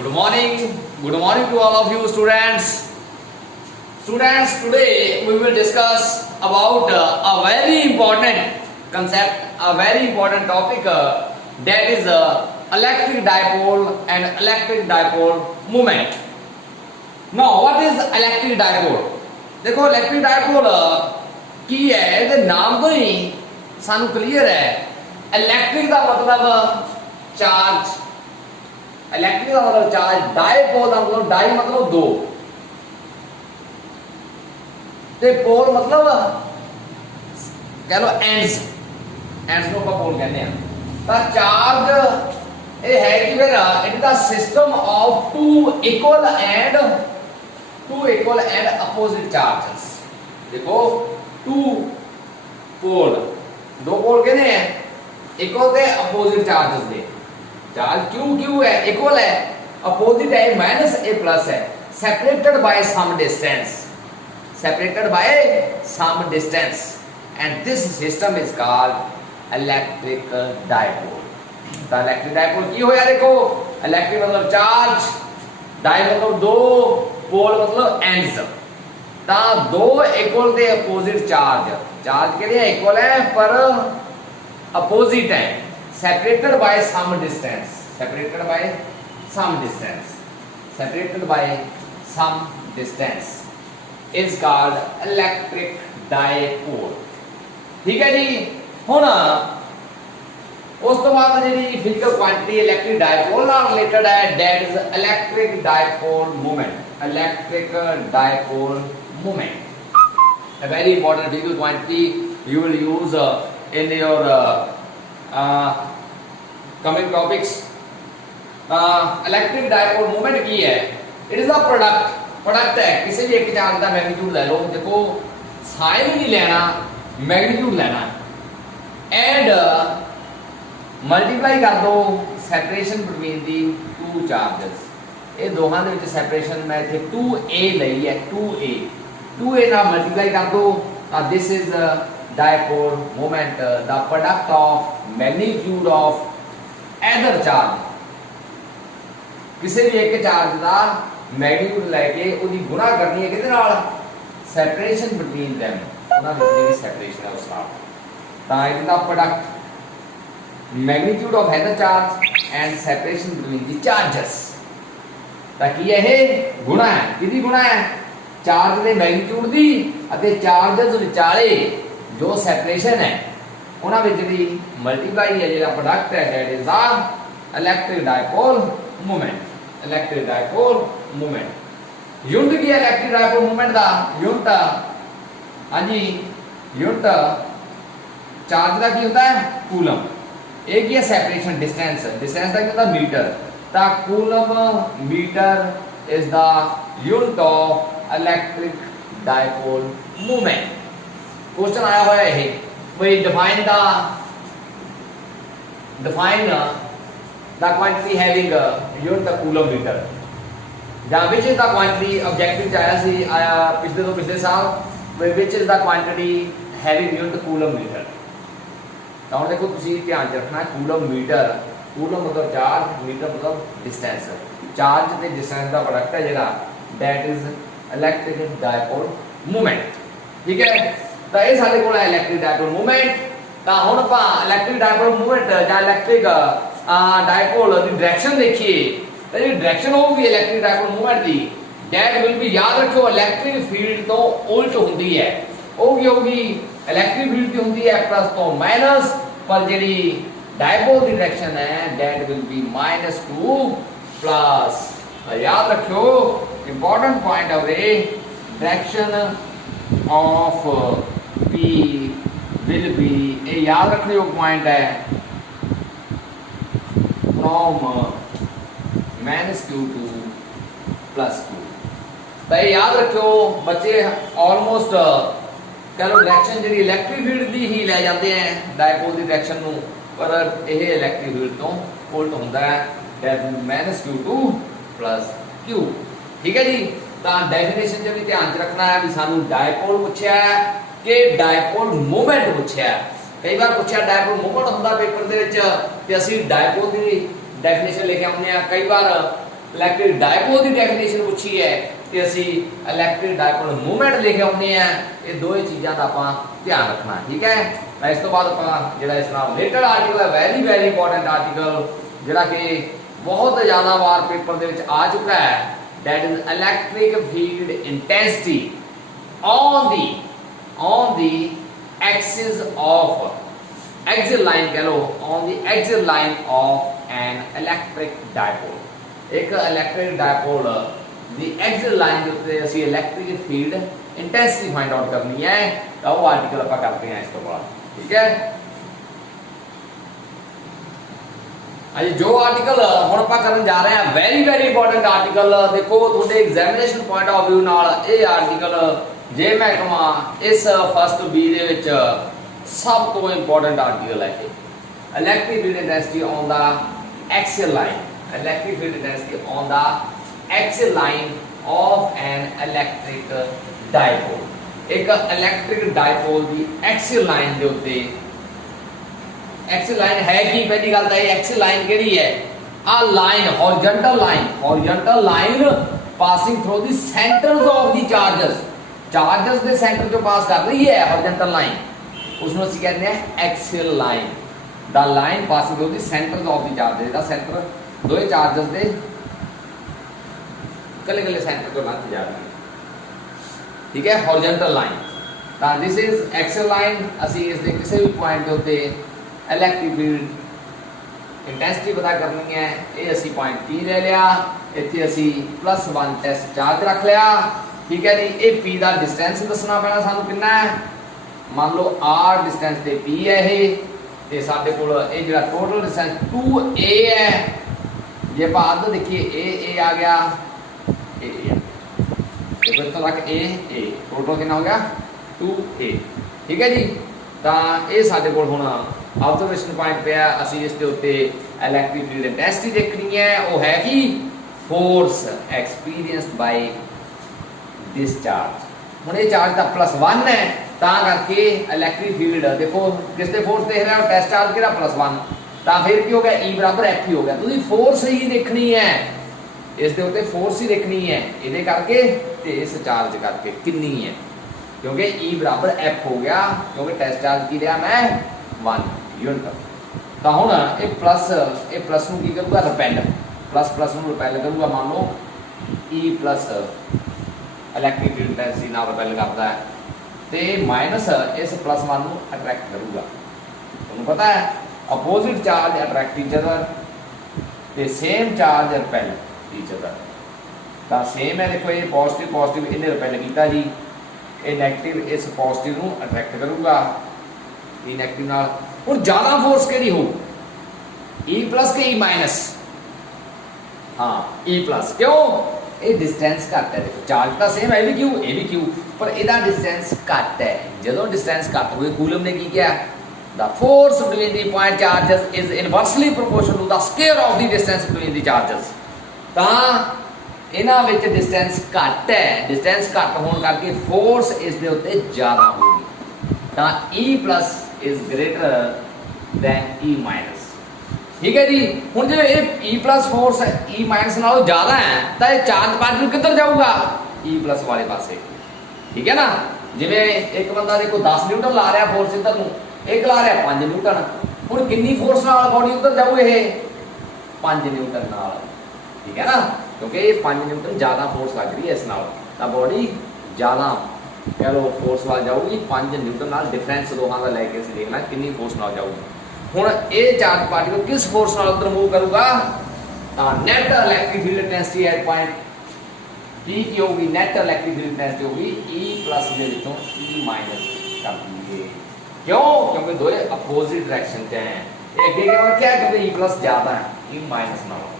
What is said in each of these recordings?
Good morning to all of you students. Students, today we will discuss about a very important concept, a very important topic that is electric dipole and electric dipole moment. Now, what is electric dipole? देखो electric dipole की है ਇਹਦੇ ਨਾਮ ਤੋਂ ਹੀ ਸਾਨੂੰ clear ਹੈ electric ਦਾ ਮਤਲਬ charge electric का मतलब चार्ज डायपोल का मतलब डाई मतलब दो ते पोल मतलब कह लो एंड्स को पोल कहते हैं तो चार्ज ये है कि फिर it is the system of two equal and opposite charges देखो टू पोल दो पोल कहते हैं इक्वल ते अपोजिट चार्जेस दे चार्ज क्यू है इक्वल है अपोजिट है माइनस ए प्लस है separated by some distance and this system is called electric dipole तो इलेक्ट्रिक डायपोल की होया देखो इलेक्ट्रिक मतलब चार्ज डाई मतलब दो पोल मतलब एंड्स ता दो इक्वल दे अपोजिट चार्ज के लिए इक्वल है पर अपोजिट है separated by some distance is called electric dipole ठीक है जी हुन उस तो बाद जी फिजिकल क्वांटिटी इलेक्ट्रिक डायपोल नाल रिलेटेड है that is electric dipole moment a very important physical quantity you will use in your coming topics electric dipole moment की है इट इज द प्रोडक्ट है किसी भी एक चार्ज का मैग्नीट्यूड ले लो देखो साइन नहीं लेना मैग्नीट्यूड लेना एंड मल्टीप्लाई कर दो separation between the two charges ये दोहां दे विच सेपरेशन मैं इथे 2a ਲਈ है 2a ਨਾਲ मल्टीप्लाई कर दो this is dipole moment the product of magnitude of either charge किसी भी एक चार्ज का मैग्नीट्यूड लेके उदी गुणा करनी है किदे नाल सेपरेशन बिटवीन देम उना विच जेडी सेपरेशन है उस नाल ता it is the product magnitude of either charge and separation between the charges ताकि यह गुणा है किदी गुणा है चार्ज दे मैग्नीट्यूड दी अते चार्जेस विचाले जो सेपरेशन है उन्हां विच दी मल्टीप्लाई है जेड़ा प्रोडक्ट है that is the electric dipole moment unit की इलेक्ट्रिक डायपोल मोमेंट दा यूनिट हां जी यूनिट चार्ज का की होता है कूलम एक ही है सेपरेशन डिस्टेंस का क्या होता है मीटर ता coulomb metre is the unit of electric dipole moment question आया हुआ है भाई define the quantity having unit coulomb metre जहां which is the quantity objective आया पिछले साल which is the quantity having unit coulomb metre तो देखो तुसी ध्यान रखना कूलम मतलब चार्ज मीटर मतलब डिस्टेंस चार्ज ते डिस्टेंस का प्रोडक्ट है जेड़ा that is electric dipole moment ठीक है तो ये साडे कोल है इलेक्ट्रिक डायपोल मोमेंट तो हुण आपां इलेक्ट्रिक डायपोल मोमेंट जां इलेक्ट्रिक डायपोल दी डायरेक्शन देखिए तो जी डायरेक्शन होगी electric dipole moment the that will be याद रखो इलेक्ट्रिक फील्ड तो उल्ट होंदी है होगी इलेक्ट्रिक फील्ड की होंदी है प्लस तो माइनस पर जेडी डायपोल दी डायरेक्शन है that will be minus two plus याद रखो important point of the direction of P will be ये याद रखने योग्य पॉइंट है from minus q to plus q तो ये याद रखो बच्चे ऑलमोस्ट कह लो डायरेक्शन जी इलेक्ट्रिक फील्ड दी ही ले जाते हैं डायपोल की डायरेक्शन नू पर यह इलेक्ट्रिक फील्ड तो उल्ट होता है that minus q two plus q ठीक है जी तो डेफिनेशन च भी ध्यान रखना है भी सानू डायपोल पूछया है कि डायपोल मोमेंट पूछया है कई बार पूछया डायपोल मोमेंट होंदा पेपर दे विच ते असि डायपोल दी डेफिनेशन लेके आउने आ कई बार इलैक्ट्रिक डायपोल की डेफिनेशन पूछी है तो असी इलैक्ट्रिक डायपोल मूवमेंट लिखे आने हैं। ये दो ही चीज़ों का आप ध्यान रखना, ठीक है। इस तो बाद आप जो इस नाल रिलेटेड आर्टिकल है वेरी वेरी इंपॉर्टेंट आर्टिकल जोड़ा कि बहुत ज़्यादा बार पेपर के आ चुका है, that is electric field intensity on the axis of axial line, कह लो on the axial line of an electric dipole. एक इलैक्ट्रिक डायपोल दी एक्सियल लाइन के उत्ते असी electric field intensity find out करनी है, तो वो आर्टिकल आप करते हैं इस तो बाद, ठीक है। अजी जो आर्टिकल हम आप करन जा रहे हैं वेरी वेरी इंपॉर्टेंट आर्टिकल, देखो थोड़े एग्जामिनेशन पॉइंट ऑफ व्यू नाल ये आर्टिकल जे मैं कहां इस फर्स्ट बी दे विच सब तो इंपॉर्टेंट आर्टिकल है। Electric field intensity on the axial line, electric field intensity on the axial line of an electric dipole. एक इलैक्ट्रिक डायपोल की एक्सियल लाइन के उत्ते, एक्सियल लाइन है कि पहली गल तो एक्सियल लाइन केड़ी है, आ line horizontal line passing through the centres of the charges के सेंटर जो पास कर रही है हॉरिजॉन्टल लाइन, उसको ਅਸੀਂ कहते हैं axial line. The line passing through the centres of the charges, the centre दो चार्जेस के कले सेंटर जो लंघ जा रही है, ठीक है, हॉरिजॉन्टल लाइन। तो दिस इज एक्सियल लाइन। ਅਸੀਂ ਇਸ ਦੇ ਕਿਸੇ भी पॉइंट के उत्ते इलैक्ट्रिक फील्ड इंटेंसिटी पता करनी है, ये असी पॉइंट P ले लिया, इत्थे असी +1 टेस्ट चार्ज रख लिया, ठीक है जी। ये P का डिस्टेंस दसना पैना सानू कितना है, मान लो R डिस्टेंस ते P है ये, ते साडे कोल ये जिहड़ा टोटल डिस्टेंस 2A है, जे ਆਪਾਂ ਅੱਧ देखिए A आ गया, A तो फिर तो तक A टोटल कितना हो गया 2A, ठीक है जी। तो ये साडे कोल हुण ऑब्जर्वेशन पॉइंट पे असी इस दे उत्ते इलैक्ट्रिक फील्ड इंटेंसिटी देखनी है, वो है कि फोर्स एक्सपीरियंस्ड बाय डिस्चार्ज। हुण ये चार्ज दा +1 है, ता करके इलैक्ट्रिक फील्ड देखो किसते फोर्स देख रहे हो, टेस्ट चार्ज किहड़ा +1, ता फिर की हो गया E बराबर F ही हो गया। तुसीं फोर्स ही देखनी है, इस दे उत्ते फोर्स ही देखनी है, इहदे करके ते इस चार्ज करके कितनी है, क्योंकि E बराबर F हो गया, क्योंकि टेस्ट चार्ज की लिया मैं 1 यूनिट। तो हुण ये प्लस नूं की करूँगा रिपेल, प्लस नूं रिपेल करूँगा, मान लो E plus electric field intensity नाल रिपेल करता है, तो माइनस इस +1 नूं अट्रैक्ट करूँगा। तुहानूं पता है opposite charge attract each other, तो same charge repel each other. तो सेम है, देखो ये पॉजिटिव इन्हें रिपेल किया जी, ये नैगेटिव इस पॉजिटिव नूं अट्रैक्ट करूँगा, E नैगेटिव नाल। हुण ज़्यादा फोर्स किहड़ी हो, E प्लस के E माइनस, हाँ E प्लस, क्यों ये डिस्टेंस घट है, देखो चार्ज तो सेम है, ये भी क्यू, पर इसका डिस्टेंस घट है। जो डिस्टेंस घट हुए कूलम ने की किया, the force between the point charges is inversely proportional to the square of the distance between the charges. तो इन्हां विच डिस्टेंस घट है, डिस्टेंस घट होने करके फोर्स इस दे उत्ते ज़्यादा होगी, तो E plus is greater than E minus, ठीक है जी। हुण जो ये E plus force E minus नालों ज़्यादा है, तो ये चार्ज पार्टिकल किधर जाऊगा, E प्लस वाले पासे, ठीक है ना। जिवें एक बंदा देखो 10 न्यूटन ला रहा फोर्स इधर नूं, एक ला रहा 5 न्यूटन, हुण कितनी फोर्स नाल बॉडी उधर जाऊ, ये 5 न्यूटन नाल, ठीक है ना, क्योंकि 5 न्यूटन ज़्यादा फोर्स लग रही है इस नाल, तो बॉडी ज़्यादा कह लो फोर्स नाल जाऊगी, 5 न्यूटन नाल डिफरेंस दोहां दा लैके असीं देखना कितनी फोर्स नाल जाऊगी। हुण ये चार्ज पार्टिकल किस फोर्स नाल उधर मूव करूगा, net electric field intensity at point P की होगी, नेट इलैक्ट्रिक फील्ड इंटेंसिटी होगी E प्लस दे विचों E माइनस कर देंगे, क्यों, क्योंकि दो अपोजिट डायरेक्शन से हैं। ये अगे क्या क्या है, क्योंकि E प्लस ज़्यादा है E माइनस नालों,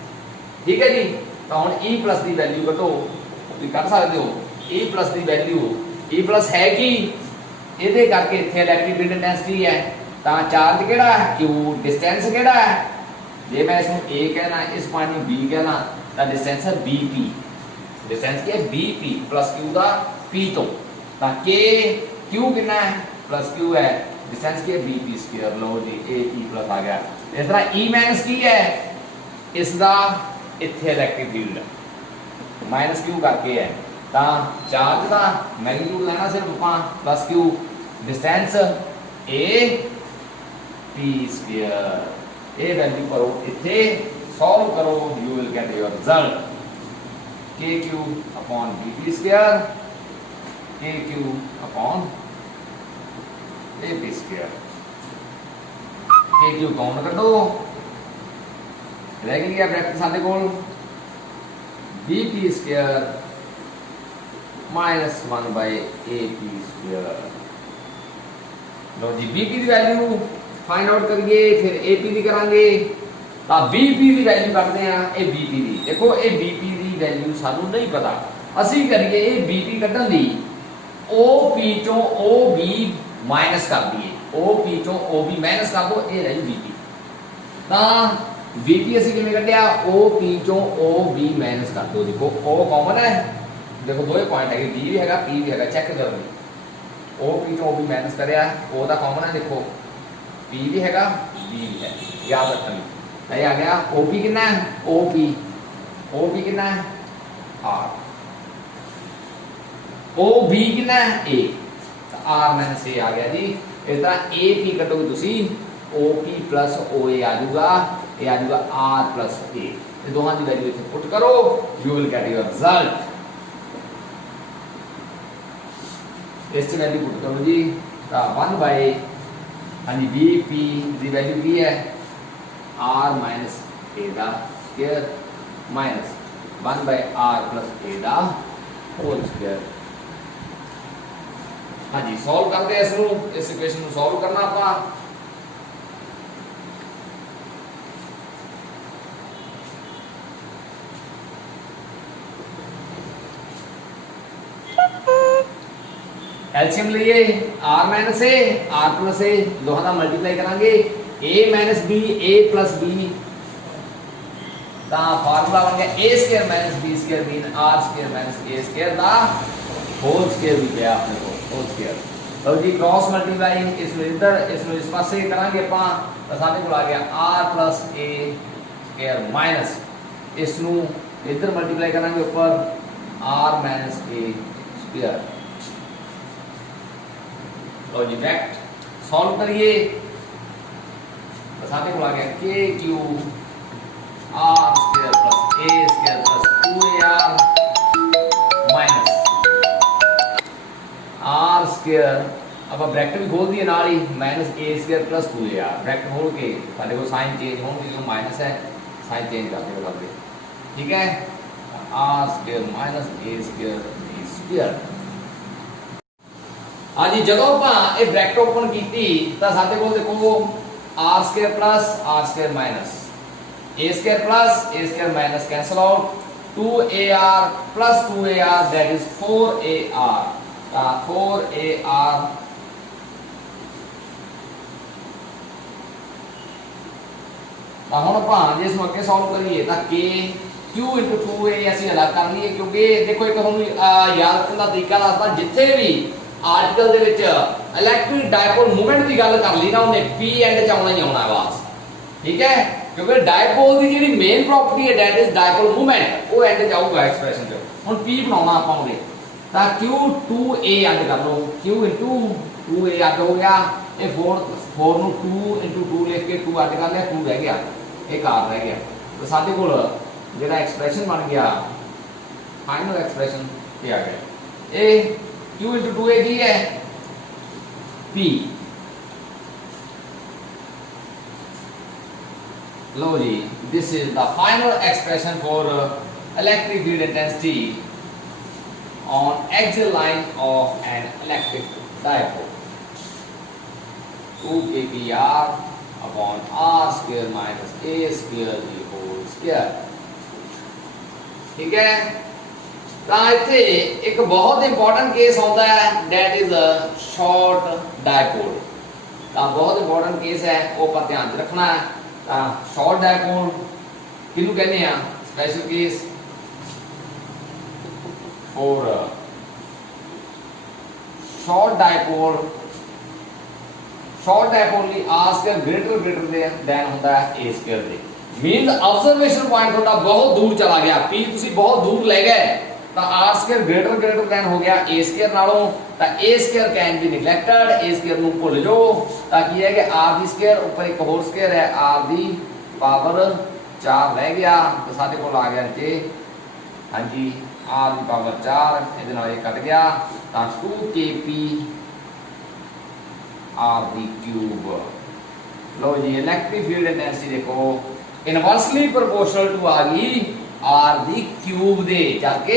ठीक है जी। तो हुण E प्लस की वैल्यू कटो, तुसीं कढ सकदे हो E प्लस की वैल्यू, E प्लस है कि इहदे करके इत्थे इलैक्ट्रिक फील्ड इंटेंसिटी है, तो चार्ज किहड़ा है Q, डिस्टेंस किहड़ा है, जे मैं इसनूं A कहना इस पॉइंट नूं B कहना, तो डिस्टेंस है BP, डिस्टेंस क्या है BP प्लस Q का P तो K Q कितना है प्लस Q है, डिस्टेंस की है BP स्क्वायर, लो जी A E प्लस आ गया। इस तरह E माइनस की है इसका इत्थे इलैक्ट्रिक फील्ड माइनस क्यू करके है तो चार्ज का मैग्नीट्यूड लेना सिर्फ आप plus q distance a p square ए वैल्यू करो इत्थे सॉल्व करो you will get your result k q upon b p square k q upon a p square k q count कर दो रह गया ब्रैकेट साडे कोल b p square minus 1 by a p square. लो जी बी पी की value find out करिए फिर ए पी की करांगे तो बी पी की वैल्यू करते हैं ये बी पी की देखो ये बी पी की वैल्यू सानू नहीं पता असी करिए ये बी पी कड्ढण लई ओ पी चों ओ बी माइनस कर दिए ओ पी चों ओ बी माइनस कर दो ये रही बी पी तो बी पी असी किवें कड्ढिया ओ पी चों ओ बी माइनस कर दो देखो ओ कॉमन है देखो दो पॉइंट है बी भी है पी भी है चेक करो ओ पी चों ओ बी माइनस करया ओ दा कॉमन है देखो पी भी है बी भी है याद रखना ये आ गया ओ पी कितना है ओ पी कितना है आर ओ बी कितना है ए तो आर माइनस ए आ गया जी इस तरह ए पी कटोगे तुसी o p plus o a आ जाऊगा आर प्लस ए दोनों की वैल्यू इत्थे पुट करो you will get your result इस वैल्यू पुट करो जी 1 बाय हाँ जी बी पी की वैल्यू की है आर माइनस ए दा square minus 1 by r plus a दा होल स्क्वायर। हाँ जी सॉल्व करते हैं इस इक्वेशन को सॉल्व करना आप एलसीएम लिए r minus a r plus a दोनों का मल्टीप्लाई करांगे a minus b a plus b दा फार्मूला बन गया a square minus b square mean r square minus a square दा होल स्क्वायर भी गया अपने को होल स्क्वायर। तो जी क्रॉस मल्टीप्लाई इसमें इधर इसमें इस पासे करांगे अपन तो साडे को आ गया r plus a square minus इसनु इधर मल्टीप्लाई करांगे ऊपर आर माइनस ए स्क्वायर। लो जी फैक्ट सॉल्व करिए तो साथे को आ गया k q r square plus a square plus 2ar minus r square अब ब्रैकेट भी खोल दिए नाल ही minus a square plus 2ar bracket खोल के साडे को साइन चेंज होंगे जो माइनस है साइन चेंज कर देगा साडे ठीक है r square minus a square b square. हाँ जी जो आप ये ब्रैकेट ओपन की तो साडे कोल देखो r square minus a square minus cancel out 2ar plus 2ar that is 4ar 4ar हम आप जिस अगे सॉल्व करिए तो के क्यू इंटू 2a असं अलग कर लीए क्योंकि देखो एक हम याद रखने का तरीका दसदा जिथे भी आर्टिकल दे विच इलैक्ट्रिक डायपोल मूवमेंट की गल कर ली ना उन्हें पी एंड च आना ही आना है बस ठीक है क्योंकि डायपोल की जी मेन प्रॉपर्टी है दैट इज डायपोल मूवमेंट वो एंड च आऊगा एक्सप्रेशन च हुण पी बनाना आपां उहदे तां क्यू 2a ऐड कर लो क्यू इंटू 2a ऐड हो गया ये 4 नूं 2 इंटू 2 लिख के 2 ऐड कर लिया 2 रह गया एक आर रह गया तो साडे कोल जिहड़ा एक्सप्रेशन बन गया फाइनल एक्सप्रेशन ये आ गया ए Q into 2a की है P low ji this is the final expression for electric field intensity on axial line of an electric dipole 2 kpr upon r square minus a square the whole square ठीक है। इत्थे एक बहुत important case आता है that is short dipole बहुत important case है वो पर ध्यान रखना है शॉर्ट डायपोल किनू कहने हैं स्पेशल केस और शॉर्ट डायपोल ली आर स्क्वायर ग्रेटर देन होता है ए स्क्वायर दे मीनस ऑब्जर्वेशन पॉइंट थोड़ा बहुत दूर चला गया, पी तुसी बहुत दूर ले गए तो आर स्क्वायर ग्रेटर दैन हो गया ए स्क्वायर नालों, तो a square can be neglected, a square नूं भुल जाओ, ताकि है कि आर दी स्क्वायर ऊपर एक होर स्क्वायर है आर दी पावर 4 रह गया, तो साडे कोल आ गया जे हाँ जी आर दी पावर 4, इहदे नाल ये कट गया, तो 2kp आर दी क्यूब। लो जी इलेक्ट्रिक फील्ड इंटेंसिटी देखो इनवर्सली प्रोपोर्शनल टू आ गई आर दी क्यूब दे, जाके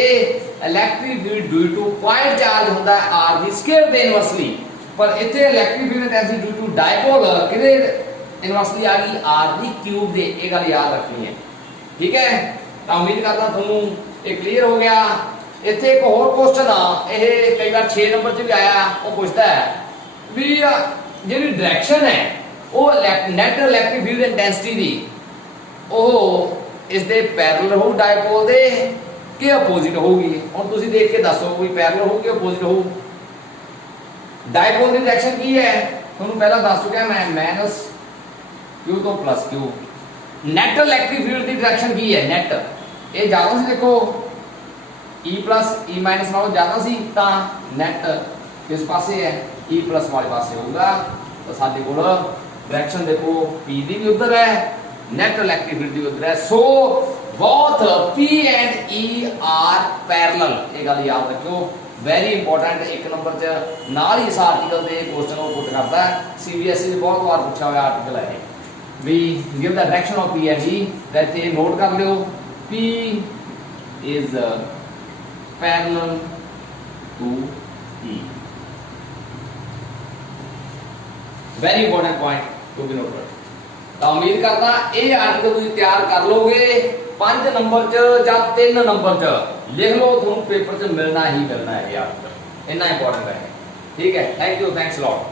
electric field due to point charge होता है आर दी स्क्वायर दे इनवर्सली, पर इथे electric field intensity due to dipole किदे इनवर्सली आ गई आर दी क्यूब दे, ये गल याद रखनी है। ठीक है, तो उम्मीद करता तुहानू ये क्लियर हो गया। इथे एक होर क्वेश्चन आ, ये कई बार 6 नंबर च भी आया, वो पूछता है भी जिहड़ी डायरेक्शन है वो नेट इलेक्ट्रिक फील्ड इंटेंसिटी दी ਉਹ ਇਸ ਦੇ ਪੈਰਲਲ ਹੋਊ ਡਾਇਪੋਲ ਦੇ ਕਿ ਆਪੋਜ਼ਿਟ ਹੋਊਗੀ। ਹੁਣ ਤੁਸੀਂ ਦੇਖ ਕੇ ਦੱਸੋ ਕੋਈ ਪੈਰਲਲ ਹੋਊ ਕਿ ਆਪੋਜ਼ਿਟ ਹੋਊ। ਡਾਇਪੋਲ ਦੀ ਡਾਇਰੈਕਸ਼ਨ ਕੀ ਹੈ ਤੁਹਾਨੂੰ ਪਹਿਲਾਂ ਦੱਸ ਚੁੱਕਿਆ ਮੈਂ, ਮਾਈਨਸ q ਤੋਂ plus q। Net electric field ਦੀ ਡਾਇਰੈਕਸ਼ਨ ਕੀ ਹੈ, ਨੈਟ ਇਹ ਜ਼ਿਆਦਾ ਸੀ, ਦੇਖੋ e ਪਲੱਸ e ਮਾਈਨਸ ਨਾਲੋਂ ਜ਼ਿਆਦਾ ਸੀ, ਤਾਂ ਨੈਟ ਕਿਸ ਪਾਸੇ ਹੈ e ਪਲੱਸ ਵਾਲੇ ਪਾਸੇ ਹੋਊਗਾ। ਤਾਂ ਸਾਡੇ ਕੋਲ ਡਾਇਰੈਕਸ਼ਨ ਦੇਖੋ p ਦੀ ਵੀ ਉਧਰ ਹੈ, नेट इलेक्ट्रिक फील्ड की उधर है, so both P and E are parallel, ये गल याद रखियो वेरी इंपॉर्टेंट। एक नंबर च नाल ही इस आर्टिकल दे क्वेश्चन को पुट करता है, CBSE बहुत बार पूछा हुआ आर्टिकल है भी give the direction of P and E, तो नोट कर लियो P is parallel to E, very important point to be noted. तो उम्मीद करता ये आर्टिकल तुम तैयार कर लोगे 5 नंबर च या 3 नंबर च लिख लो, तुम पेपर च मिलना ही मिलना है ये आर्टिकल, इतना इंपॉर्टेंट है। ठीक है, थैंक यू, थैंक्स लॉट।